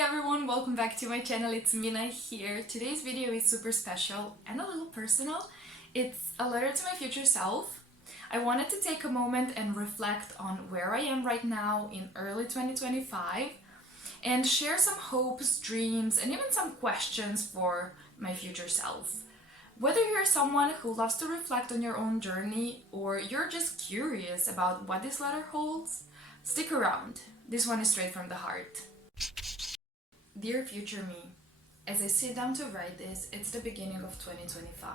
everyone, welcome back to my channel. It's Mina here. Today's video is super special and a little personal. It's a letter to my future self. I wanted to take a moment and reflect on where I am right now in early 2025 and share some hopes, dreams, and even some questions for my future self. Whether you're someone who loves to reflect on your own journey or you're just curious about what this letter holds, stick around. This one is straight from the heart. Dear future me, as I sit down to write this, it's the beginning of 2025.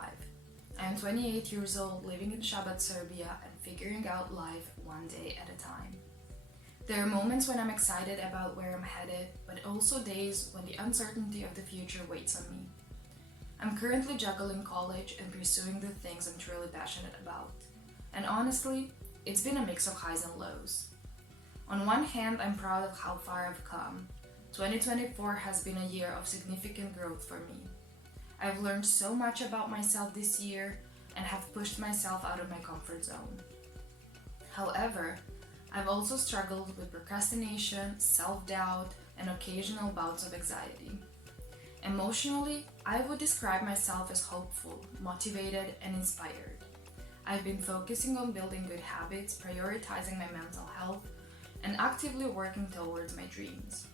I am 28 years old, living in Shabbat, Serbia, and figuring out life one day at a time. There are moments when I'm excited about where I'm headed, but also days when the uncertainty of the future waits on me. I'm currently juggling college and pursuing the things I'm truly passionate about. And honestly, it's been a mix of highs and lows. On one hand, I'm proud of how far I've come. 2024 has been a year of significant growth for me. I've learned so much about myself this year and have pushed myself out of my comfort zone. However, I've also struggled with procrastination, self-doubt, and occasional bouts of anxiety. Emotionally, I would describe myself as hopeful, motivated, and inspired. I've been focusing on building good habits, prioritizing my mental health, and actively working towards my dreams.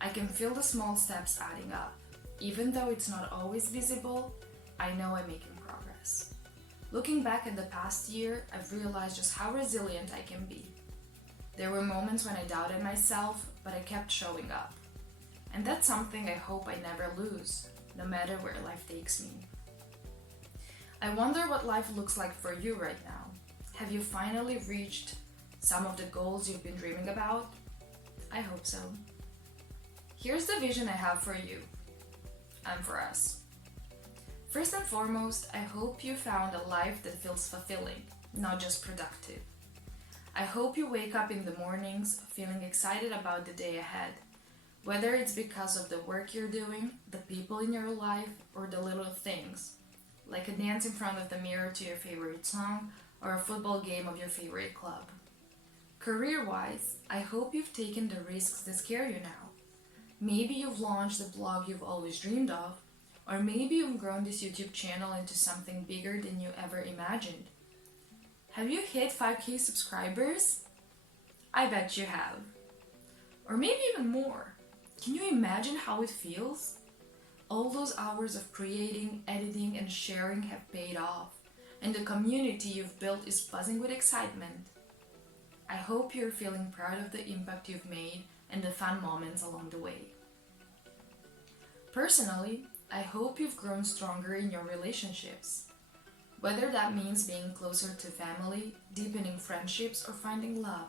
I can feel the small steps adding up. Even though it's not always visible, I know I'm making progress. Looking back at the past year, I've realized just how resilient I can be. There were moments when I doubted myself, but I kept showing up. And that's something I hope I never lose, no matter where life takes me. I wonder what life looks like for you right now. Have you finally reached some of the goals you've been dreaming about? I hope so. Here's the vision I have for you and for us. First and foremost, I hope you found a life that feels fulfilling, not just productive. I hope you wake up in the mornings feeling excited about the day ahead, whether it's because of the work you're doing, the people in your life, or the little things, like a dance in front of the mirror to your favorite song or a football game of your favorite club. Career-wise, I hope you've taken the risks that scare you now. Maybe you've launched the blog you've always dreamed of, or maybe you've grown this YouTube channel into something bigger than you ever imagined. Have you hit 5K subscribers? I bet you have. Or maybe even more. Can you imagine how it feels? All those hours of creating, editing, and sharing have paid off, and the community you've built is buzzing with excitement. I hope you're feeling proud of the impact you've made and the fun moments along the way. Personally, I hope you've grown stronger in your relationships. Whether that means being closer to family, deepening friendships, or finding love.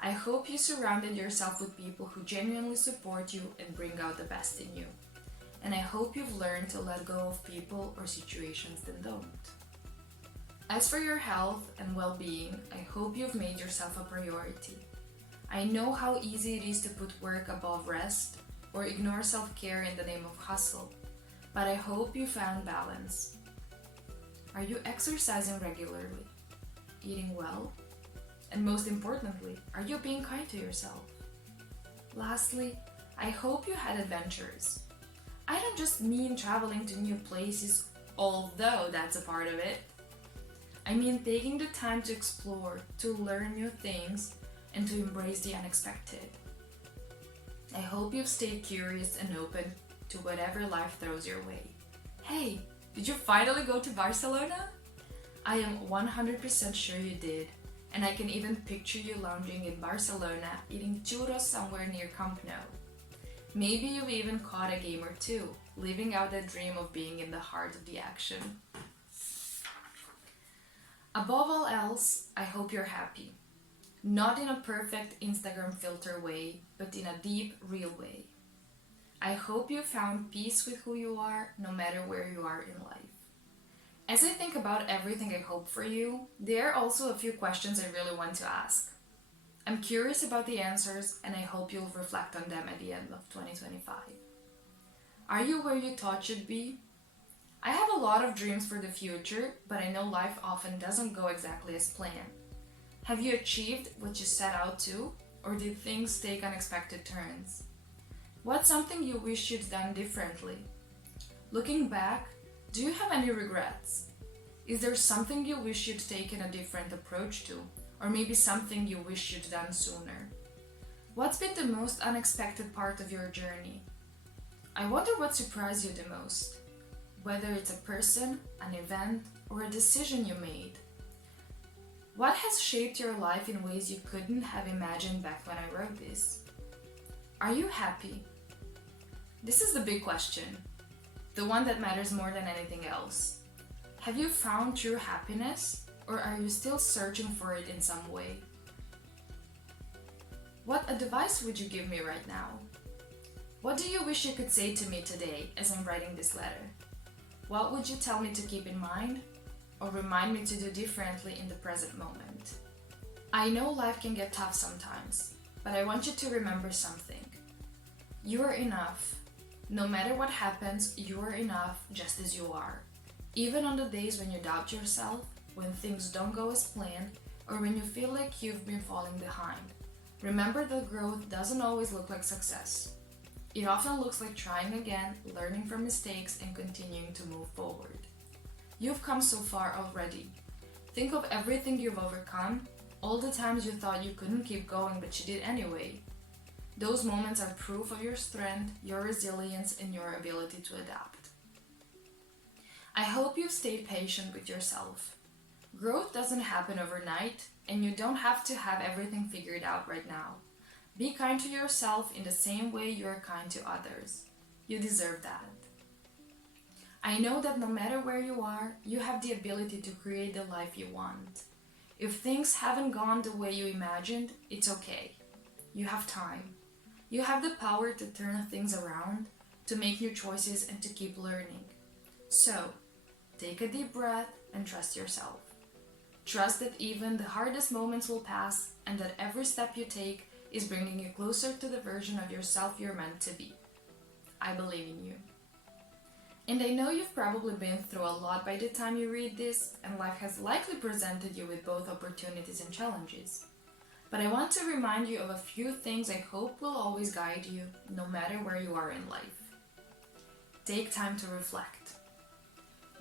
I hope you surrounded yourself with people who genuinely support you and bring out the best in you. And I hope you've learned to let go of people or situations that don't. As for your health and well-being, I hope you've made yourself a priority. I know how easy it is to put work above rest or ignore self-care in the name of hustle, but I hope you found balance. Are you exercising regularly? Eating well? And most importantly, are you being kind to yourself? Lastly, I hope you had adventures. I don't just mean traveling to new places, although that's a part of it. I mean taking the time to explore, to learn new things, and to embrace the unexpected. I hope you've stayed curious and open to whatever life throws your way. Hey, did you finally go to Barcelona? I am 100% sure you did, and I can even picture you lounging in Barcelona eating churros somewhere near Camp Nou. Maybe you've even caught a game or two, living out that dream of being in the heart of the action. Above all else, I hope you're happy. Not in a perfect Instagram filter way, but in a deep, real way. I hope you found peace with who you are, no matter where you are in life. As I think about everything I hope for you, there are also a few questions I really want to ask. I'm curious about the answers, and I hope you'll reflect on them at the end of 2025. Are you where you thought you'd be? I have a lot of dreams for the future, but I know life often doesn't go exactly as planned. Have you achieved what you set out to, or did things take unexpected turns? What's something you wish you'd done differently? Looking back, do you have any regrets? Is there something you wish you'd taken a different approach to? Or maybe something you wish you'd done sooner? What's been the most unexpected part of your journey? I wonder what surprised you the most. Whether it's a person, an event, or a decision you made. What has shaped your life in ways you couldn't have imagined back when I wrote this? Are you happy? This is the big question. The one that matters more than anything else. Have you found true happiness, or are you still searching for it in some way? What advice would you give me right now? What do you wish you could say to me today as I'm writing this letter? What would you tell me to keep in mind, or remind me to do differently in the present moment? I know life can get tough sometimes, but I want you to remember something. You are enough. No matter what happens, you are enough just as you are. Even on the days when you doubt yourself, when things don't go as planned, or when you feel like you've been falling behind, remember that growth doesn't always look like success. It often looks like trying again, learning from mistakes, and continuing to move forward. You've come so far already. Think of everything you've overcome, all the times you thought you couldn't keep going but you did anyway. Those moments are proof of your strength, your resilience, and your ability to adapt. I hope you've stayed patient with yourself. Growth doesn't happen overnight, and you don't have to have everything figured out right now. Be kind to yourself in the same way you are kind to others. You deserve that. I know that no matter where you are, you have the ability to create the life you want. If things haven't gone the way you imagined, it's okay. You have time. You have the power to turn things around, to make new choices, and to keep learning. So, take a deep breath and trust yourself. Trust that even the hardest moments will pass, and that every step you take is bringing you closer to the version of yourself you're meant to be. I believe in you. And I know you've probably been through a lot by the time you read this, and life has likely presented you with both opportunities and challenges. But I want to remind you of a few things I hope will always guide you, no matter where you are in life. Take time to reflect.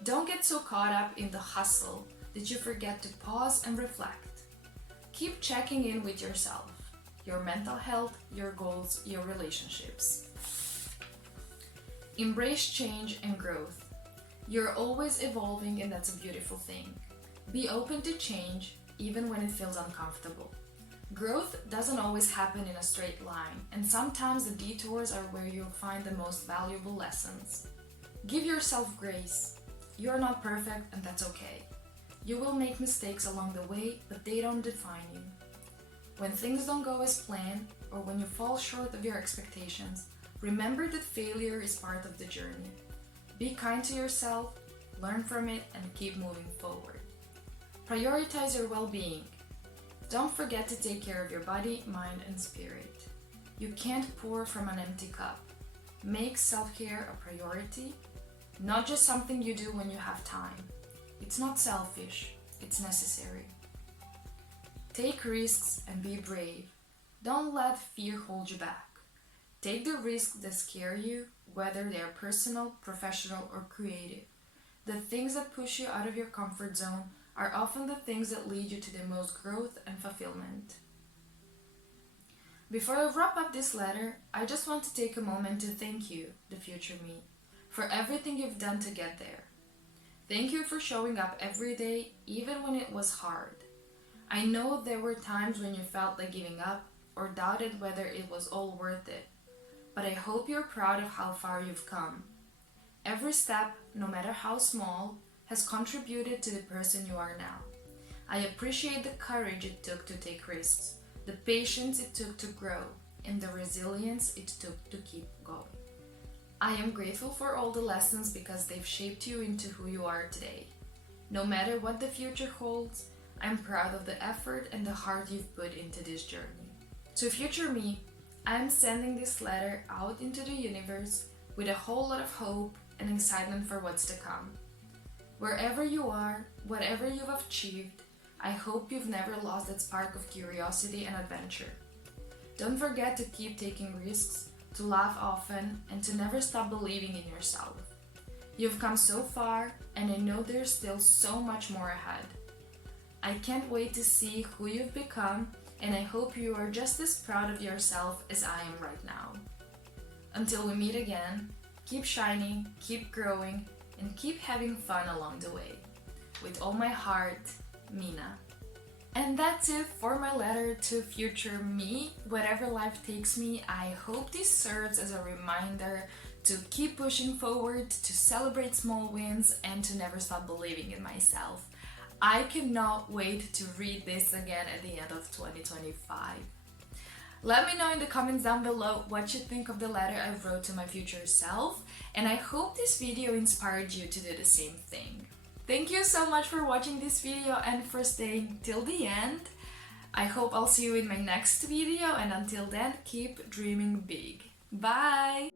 Don't get so caught up in the hustle that you forget to pause and reflect. Keep checking in with yourself, your mental health, your goals, your relationships. Embrace change and growth. You're always evolving, and that's a beautiful thing. Be open to change, even when it feels uncomfortable. Growth doesn't always happen in a straight line, and sometimes the detours are where you'll find the most valuable lessons. Give yourself grace. You're not perfect, and that's okay. You will make mistakes along the way, but they don't define you. When things don't go as planned, or when you fall short of your expectations, remember that failure is part of the journey. Be kind to yourself, learn from it, and keep moving forward. Prioritize your well-being. Don't forget to take care of your body, mind, and spirit. You can't pour from an empty cup. Make self-care a priority, not just something you do when you have time. It's not selfish, it's necessary. Take risks and be brave. Don't let fear hold you back. Take the risks that scare you, whether they are personal, professional, or creative. The things that push you out of your comfort zone are often the things that lead you to the most growth and fulfillment. Before I wrap up this letter, I just want to take a moment to thank you, the future me, for everything you've done to get there. Thank you for showing up every day, even when it was hard. I know there were times when you felt like giving up or doubted whether it was all worth it, but I hope you're proud of how far you've come. Every step, no matter how small, has contributed to the person you are now. I appreciate the courage it took to take risks, the patience it took to grow, and the resilience it took to keep going. I am grateful for all the lessons because they've shaped you into who you are today. No matter what the future holds, I'm proud of the effort and the heart you've put into this journey. To future me, I'm sending this letter out into the universe with a whole lot of hope and excitement for what's to come. Wherever you are, whatever you've achieved, I hope you've never lost that spark of curiosity and adventure. Don't forget to keep taking risks, to laugh often, and to never stop believing in yourself. You've come so far, and I know there's still so much more ahead. I can't wait to see who you've become, and I hope you are just as proud of yourself as I am right now. Until we meet again, keep shining, keep growing, and keep having fun along the way. With all my heart, Mina. And that's it for my letter to future me. Whatever life takes me, I hope this serves as a reminder to keep pushing forward, to celebrate small wins, and to never stop believing in myself. I cannot wait to read this again at the end of 2025. Let me know in the comments down below what you think of the letter I wrote to my future self, and I hope this video inspired you to do the same thing. Thank you so much for watching this video and for staying till the end. I hope I'll see you in my next video, and until then, keep dreaming big. Bye!